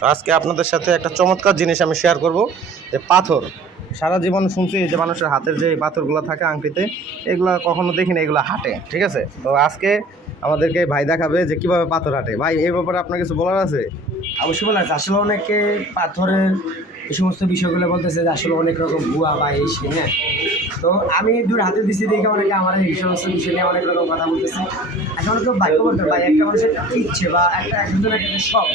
তো আজকে আপনাদের সাথে একটা চমৎকার জিনিস আমি শেয়ার করব, যে পাথর। সারা জীবন শুনছি যে মানুষের হাতের যে পাথরগুলো থাকে আংটিতে, এগুলো কখনো দেখি না এগুলো হাঁটে, ঠিক আছে? তো আজকে আমাদেরকে ভাই দেখাবে যে কিভাবে পাথর হাঁটে। ভাই এই ব্যাপারে আপনার কিছু বলার আছে? অবশ্যই বলা আছে। আসলে অনেকে পাথরের এই সমস্ত বিষয়গুলো বলতেছে যে আসলে অনেক রকম ভুয়া বা এই সেই, হ্যাঁ। তো আমি দূর হাতে দিচ্ছি দেখে অনেকে আমার এই সমস্ত বিষয় নিয়ে অনেক রকম কথা বলতেছে। এখন অনেকে বাক্য বলতে ভাই একটা মানুষের একটা ইচ্ছে বা একজনের একটা শখ।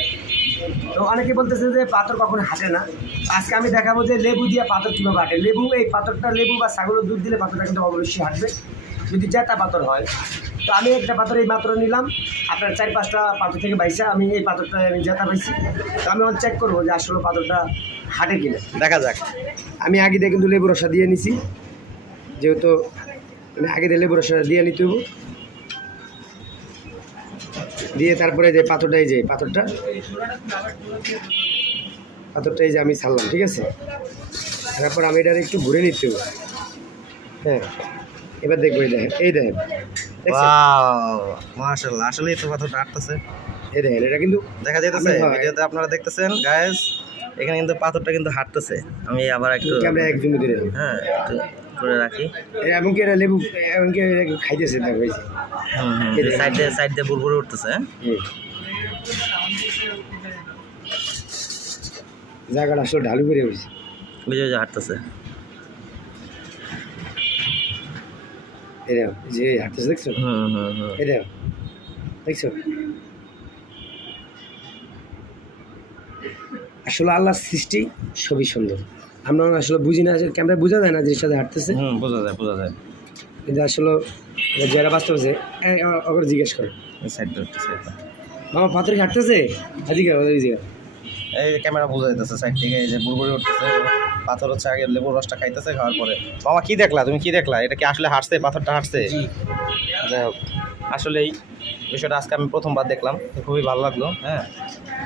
তো অনেকে বলতেছে যে পাথর কখনো হাঁটে না। আজকে আমি দেখাবো যে লেবু দিয়ে পাথর কীভাবে হাঁটে। লেবু, এই পাথরটা লেবু বা ছাগলের দুধ দিলে পাথরটা কিন্তু অবশ্যই হাঁটবে, যদি জেতা পাথর হয়। তো আমি একটা পাথর এই মাত্র নিলাম, আপনার 4-5টা পাথর থেকে বাইসা আমি এই পাথরটা আমি জেতা পাইছি। তো আমি চেক করবো যে আসলে পাথরটা হাঁটে কিনা, দেখা যাক। আমি আগে দিয়ে কিন্তু লেবু রসা দিয়ে নিছি, যেহেতু মানে আগে দিয়ে লেবু রসা দিয়ে নিতে হবো। দিয়ে তারপরে যে পাথরটা, এই যে পাথরটা এই যে আমি ছাড়লাম, ঠিক আছে? তারপর আমি এটা একটু ঘুরে নিতে হবে। হ্যাঁ, এবার দেখবো, এই দেখেন, এই দেখেন, ওয়াও, মাশাআল্লাহ, আসলেই তো পাথরটা হাঁটতেছে। এই দেখেন, এটা কিন্তু দেখা যাইতেছে ভিডিওতে, আপনারা দেখতেছেন গাইস, এখানে কিন্তু পাথরটা কিন্তু হাঁটতেছে। আমি আবার একটু ক্যামেরা এক জমি ধরে, হ্যাঁ একটু করে রাখি। এমনকি এটা লেবু এমনকি খাইতেছে, দেখো এই যে সাইড দিয়ে বুড়বুড়ে উঠতেছে। জায়গাটা আসলে ঢালু করে হয়েছে, বুঝে যে হাঁটতেছে। এই দেখো যে হাঁটতেছে, দেখছো? এই দেখো, দেখছো? আসলে আল্লাহর সৃষ্টি সবই সুন্দর। আমরা আসলে বুঝি না, ক্যামেরা বোঝা যায় না জিনিসটা হাঁটতেছে, বোঝা যায়, বোঝা যায়। কিন্তু আসলে যারা বাস্তব আছে ওকে জিজ্ঞেস করে, সাইডটা উঠতেছে। মামা পাথর কি হাঁটতেছে? এদিকে ওদিকে, এই ক্যামেরা বোঝা যাইতেছে সাইড থেকে, এই যে বুড়বুড়ে উঠতেছে। পাথর হচ্ছে আগে লেবুর রসটা খাইতেছে, খাওয়ার পরে মামা কি দেখলা, তুমি কি দেখলা? এটা কি আসলে হাঁটছে, পাথরটা হাঁটছে? যাই হোক, আসলেই বিষয়টা আজকে আমি প্রথমবার দেখলাম, খুবই ভালো লাগলো। হ্যাঁ,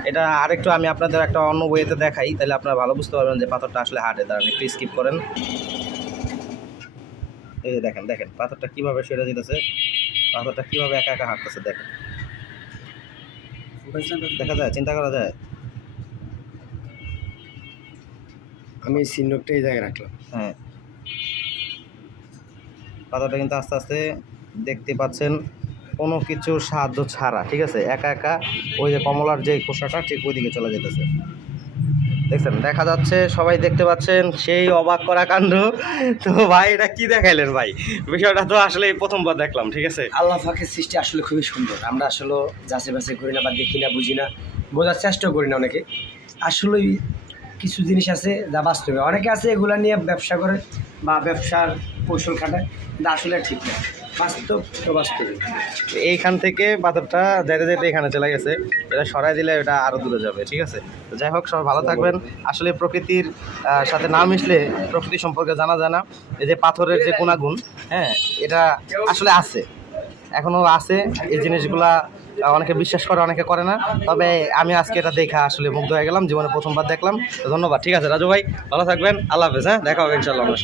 এটা আরেকটু আমি আপনাদের একটা অন্য ওয়েতে দেখাই, তাহলে আপনারা ভালো বুঝতে পারবেন যে পাথরটা আসলে হাঁটে। দাঁড়ান, একটু স্কিপ করেন। এই যে দেখেন, দেখেন পাথরটা কীভাবে সরে যেতেছে, পাথরটা কীভাবে একা একা হাঁটতেছে, দেখেন। দেখা যায়, চিন্তা করা যায়। আমি চিহ্নটা এই জায়গায় রাখলাম। হ্যাঁ, পাথরটা কিন্তু আস্তে আস্তে, দেখতে পাচ্ছেন, কোনো কিছুর সাহায্য ছাড়া, ঠিক আছে, একা একা ওই যে কমলার যে খোসাটা ঠিক ওই দিকে চলে যেতেছে। দেখছেন, দেখা যাচ্ছে, সবাই দেখতে পাচ্ছেন, সেই অবাক করা কাণ্ড। তো ভাই এটা কি দেখাইলেন ভাই? বিষয়টা তো আসলে প্রথমবার দেখলাম, ঠিক আছে। আল্লাহ পাকের সৃষ্টি আসলে খুবই সুন্দর। আমরা আসলে যাচাই বাছাই করি না বা দেখি না, বুঝি না, বোঝার চেষ্টাও করি না অনেকে। আসলেই কিছু জিনিস আছে যা বাস্তবে, অনেকে আছে এগুলা নিয়ে ব্যবসা করে বা ব্যবসার কৌশল খাটায়, কিন্তু আসলে ঠিক না। বাস্তব তো বাস্তবে। এইখান থেকে পাথরটা যেতে যেতে এখানে চলে গেছে, এটা সরাই দিলে এটা আরও দূরে যাবে, ঠিক আছে। তো যাই হোক, সবাই ভালো থাকবেন। আসলে প্রকৃতির সাথে না মিশলে প্রকৃতি সম্পর্কে জানা যায় না। এই যে পাথরের যে গুণাগুণ, হ্যাঁ, এটা আসলে আছে, এখনও আছে। এই জিনিসগুলা অনেকে বিশ্বাস করে, অনেকে করে না। তবে আমি আজকে এটা দেখা আসলে মুগ্ধ হয়ে গেলাম, জীবনে প্রথমবার দেখলাম। তো ধন্যবাদ, ঠিক আছে রাজু ভাই, ভালো থাকবেন, আল্লাহ হাফেজ। হ্যাঁ, দেখা হবে ইনশাল্লাহ।